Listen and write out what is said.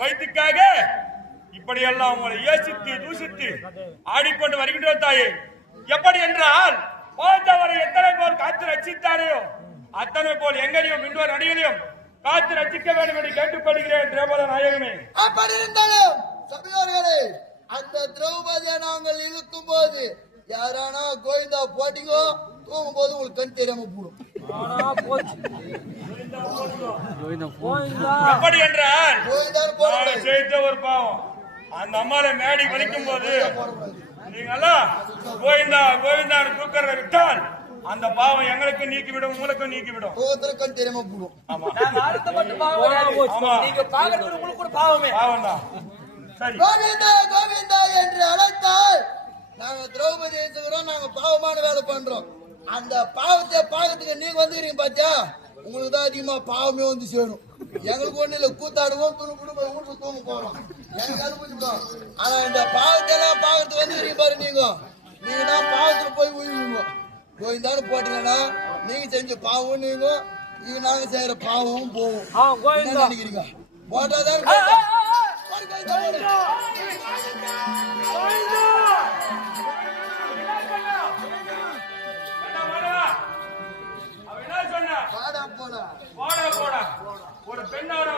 வயிற்றுக்காக இப்படியெல்லாம் உங்களை யோசித்து தூசித்து ஆடிக்கொண்டு வருகின்றோம் தாயே. எப்படி என்றால் போன்றவரை எத்தனை போல் காத்து ரட்சித்தாரையோ அத்தனை போல் எங்களையும் இன்னொரு அடிகளையும் காத்து ரட்சிக்க வேண்டும் என்று கேட்டுக்கொள்கிறேன் திரௌபதி நாயகமே. அப்படி இருந்தாலும் சபையோர்களே, அந்த திரௌபதியை நாங்கள் இழுக்கும் போது யாரானா கோவிந்தா போட்டிங்கோ தூங்கும் போது உங்களுக்கு கண் தெரியாம போடும். எப்படி என்றால் செய்த ஒரு பாவம் அந்த அம்மாவை மேடி வலிக்கும் போது நீங்களா கோவிந்தா கோவிந்தா கூக்கரை விட்டால் அந்த பாவம் எங்களுக்கு நீக்கிவிடும், உங்களுக்கும் நீக்கிவிடும். கண் தெரியாம போடும். ஆமா, நீங்க பாக்குறது உங்களுக்கு கூட பாவமே பாவம் தான். சரி, கோவிந்தா கோவிந்தா என்று அழைத்தால் நாங்க திரௌபதி ஏசுகிறோம், நாங்க பாவமான வேலை பண்றோம். அந்த பாவத்தை பாக்கிறதுக்கு நீங்க வந்துக்கிறீங்க பாத்தியா, உங்களுக்கு தான் அதிகமா பாவமே வந்து சேரும். எங்களுக்கு ஒண்ணு இல்ல, கூத்தாடுவோம், துணு வீட்டு தூங்க போறோம், எங்களுக்கு அனுப்பிச்சுட்டோம். ஆனா இந்த பாவத்தை எல்லாம் பாக்கிறதுக்கு வந்துக்கிறீங்க பாரு, நீங்க தான் பாவத்துல போய் உயிர்வீங்க. கோவிந்தான்னு போட்டீங்கன்னா நீங்க செஞ்ச பாவம் நீங்க நாங்க செய்யற பாவமும் போவோம். நினைக்கிறீங்க போட்டாதான் ஒரு பெண்ணோட